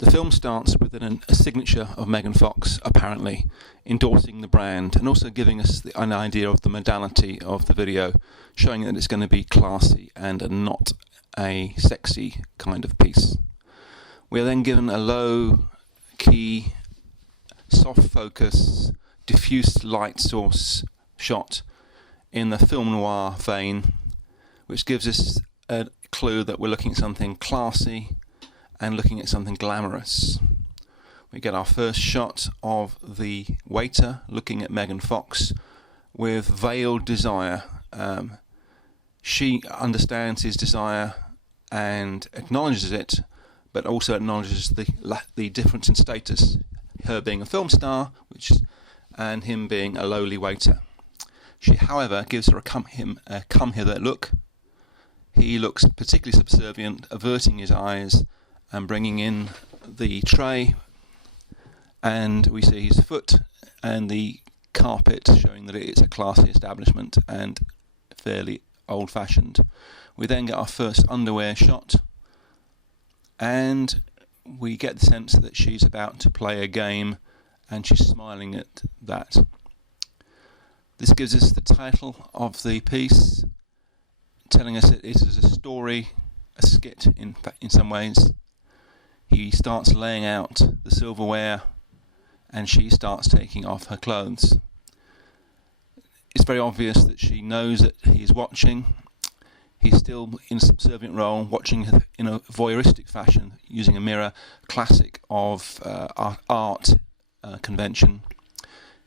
The film starts with a signature of Megan Fox, apparently, endorsing the brand and also giving us an idea of the modality of the video, showing that it's going to be classy and not a sexy kind of piece. We are then given a low key, soft focus, diffuse light source shot in the film noir vein, which gives us a clue that we're looking at something classy and looking at something glamorous. We get our first shot of the waiter looking at Megan Fox with veiled desire. She understands his desire and acknowledges it, but also acknowledges the difference in status, her being a film star and him being a lowly waiter. She, however, gives her him a come-hither look. He looks particularly subservient, averting his eyes and bringing in the tray, and we see his foot and the carpet, showing that it's a classy establishment and fairly old-fashioned. We then get our first underwear shot, and we get the sense that she's about to play a game, and she's smiling at that. This gives us the title of the piece, telling us that it is a story, a skit in some ways. He starts laying out the silverware and she starts taking off her clothes. It's very obvious that she knows that he's watching. He's still in a subservient role, watching her in a voyeuristic fashion, using a mirror, classic of art convention.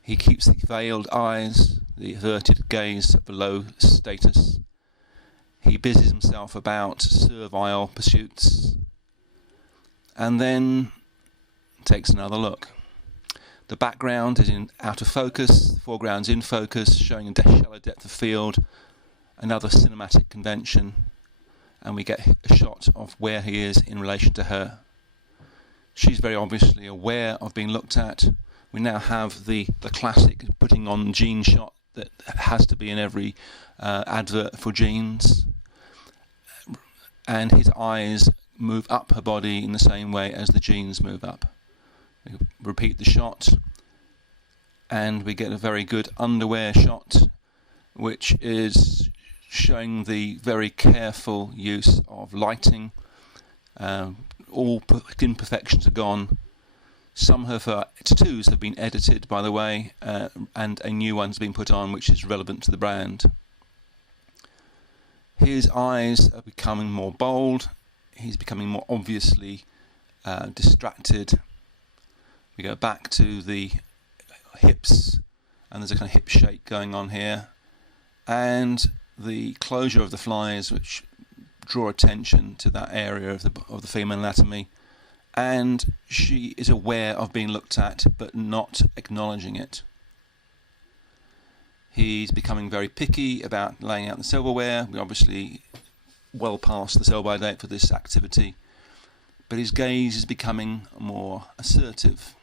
He keeps the veiled eyes, the averted gaze below status. He busies himself about servile pursuits, and then takes another look. The background is out of focus, the foreground's in focus, showing a shallow depth of field, another cinematic convention, and we get a shot of where he is in relation to her. She's very obviously aware of being looked at. We now have the classic putting on jeans shot that has to be in every advert for jeans, and his eyes move up her body in the same way as the jeans move up. We repeat the shot, and we get a very good underwear shot, which is showing the very careful use of lighting. All imperfections are gone. Some of her tattoos have been edited, by the way, and a new one's been put on, which is relevant to the brand. His eyes are becoming more bold. He's becoming more obviously distracted. We go back to the hips, and there's a kind of hip shake going on here, and the closure of the flies, which draw attention to that area of the female anatomy, and she is aware of being looked at but not acknowledging it. He's becoming very picky about laying out the silverware. We're obviously well past the sell-by date for this activity, but his gaze is becoming more assertive.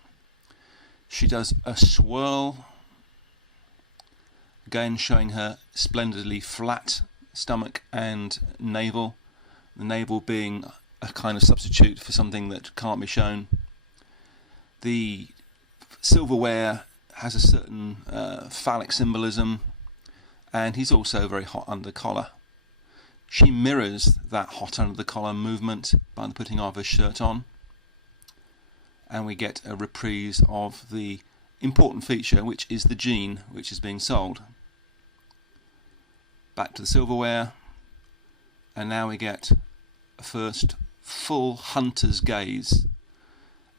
She does a swirl, again showing her splendidly flat stomach and navel, the navel being a kind of substitute for something that can't be shown. The silverware has a certain phallic symbolism, and he's also very hot under the collar. She mirrors that hot under the collar movement by putting of her shirt on, and we get a reprise of the important feature, which is the jean which is being sold. Back to the silverware, and now we get a first full hunter's gaze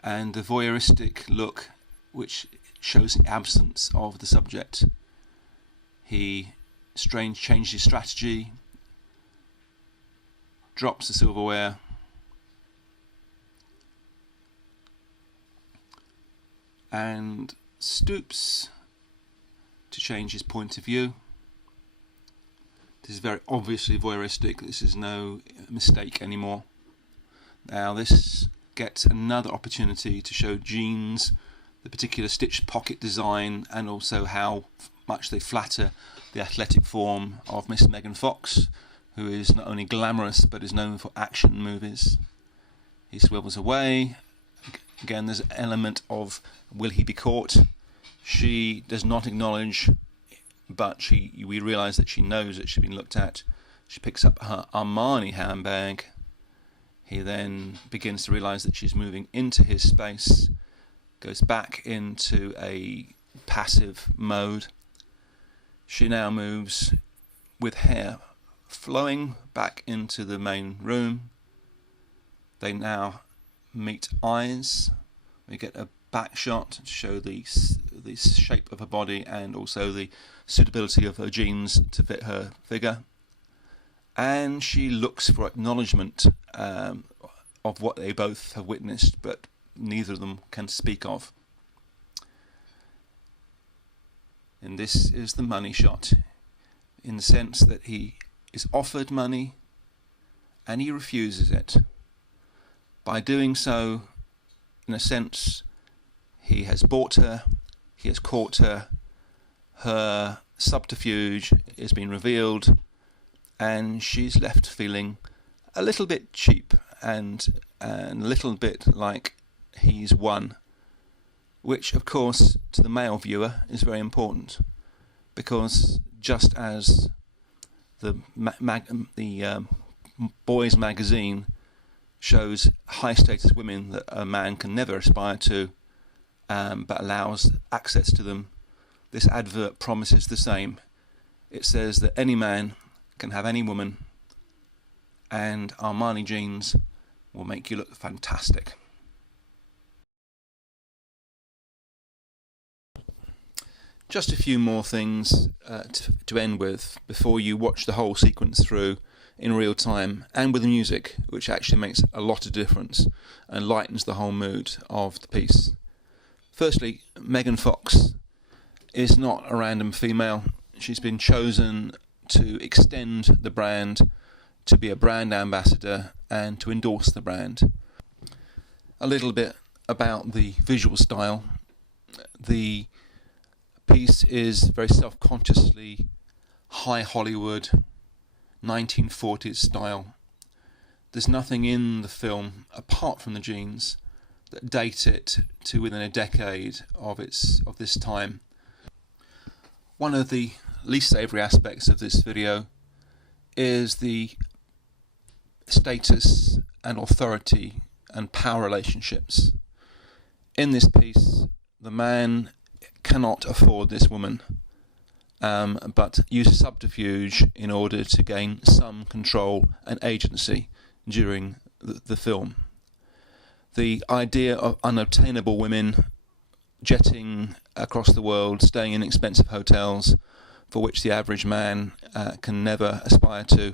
and the voyeuristic look, which shows the absence of the subject. He changes his strategy, drops the silverware, and stoops to change his point of view. This is very obviously voyeuristic. This is no mistake anymore. Now this gets another opportunity to show jeans, the particular stitched pocket design, and also how much they flatter the athletic form of Miss Megan Fox, who is not only glamorous but is known for action movies. He swivels away, Again, there's an element of will he be caught? She does not acknowledge, but we realise that she knows that she's been looked at. She picks up her Armani handbag. He then begins to realise that she's moving into his space, goes back into a passive mode. She now moves with hair flowing back into the main room. They now meet eyes. We get a back shot to show the shape of her body and also the suitability of her jeans to fit her figure. And she looks for acknowledgement of what they both have witnessed, but neither of them can speak of. And this is the money shot, in the sense that he is offered money and he refuses it. By doing so, in a sense, he has bought her, he has caught her, her subterfuge has been revealed, and she's left feeling a little bit cheap and a little bit like he's won, which of course to the male viewer is very important, because just as the boys magazine shows high status women that a man can never aspire to, but allows access to them, this advert promises the same. It says that any man can have any woman, and Armani jeans will make you look fantastic. Just a few more things to end with before you watch the whole sequence through in real time, and with the music, which actually makes a lot of difference and lightens the whole mood of the piece. Firstly, Megan Fox is not a random female. She's been chosen to extend the brand, to be a brand ambassador and to endorse the brand. A little bit about the visual style. The piece is very self-consciously high Hollywood, 1940s style. There's nothing in the film, apart from the jeans, that date it to within a decade of this time. One of the least savoury aspects of this video is the status and authority and power relationships. In this piece, the man cannot afford this woman, but uses subterfuge in order to gain some control and agency during the film. The idea of unobtainable women jetting across the world, staying in expensive hotels for which the average man can never aspire to,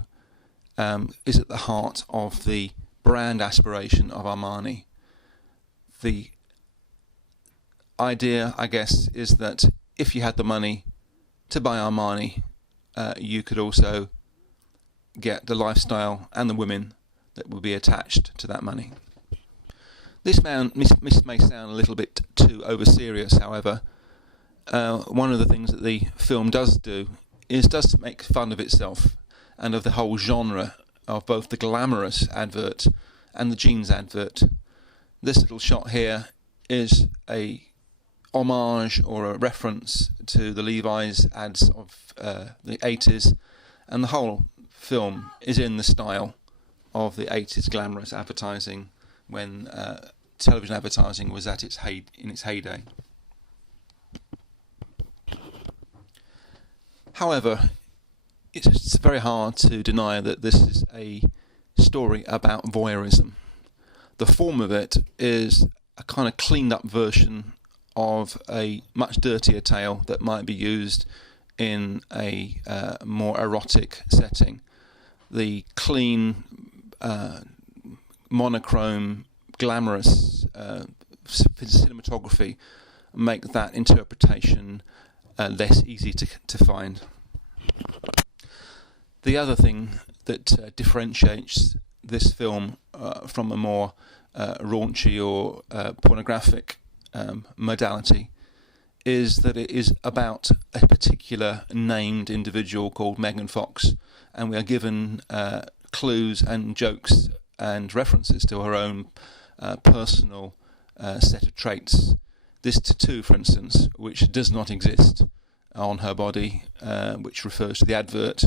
is at the heart of the brand aspiration of Armani. The idea, I guess, is that if you had the money to buy Armani, you could also get the lifestyle and the women that would be attached to that money. This may sound a little bit too over-serious, however. One of the things that the film does do is does make fun of itself and of the whole genre of both the glamorous advert and the jeans advert. This little shot here is a homage or a reference to the Levi's ads of the 80s, and the whole film is in the style of the 80s glamorous advertising when television advertising was at its heyday. However, it's very hard to deny that this is a story about voyeurism. The form of it is a kind of cleaned up version of a much dirtier tale that might be used in a more erotic setting. The clean, monochrome, glamorous cinematography make that interpretation less easy to find. The other thing that differentiates this film from a more raunchy or pornographic modality is that it is about a particular named individual called Megan Fox, and we are given clues and jokes and references to her own personal set of traits. This tattoo, for instance, which does not exist on her body, which refers to the advert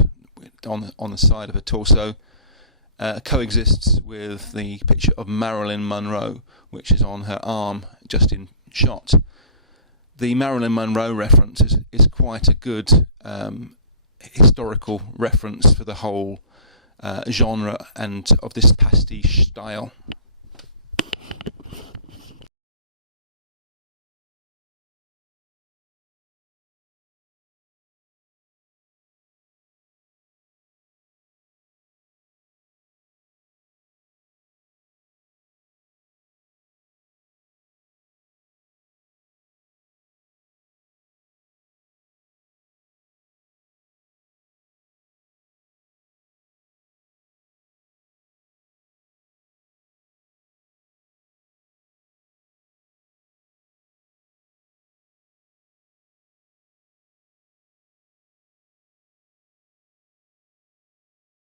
on the side of her torso, coexists with the picture of Marilyn Monroe, which is on her arm, just in shot. The Marilyn Monroe reference is quite a good historical reference for the whole genre and of this pastiche style.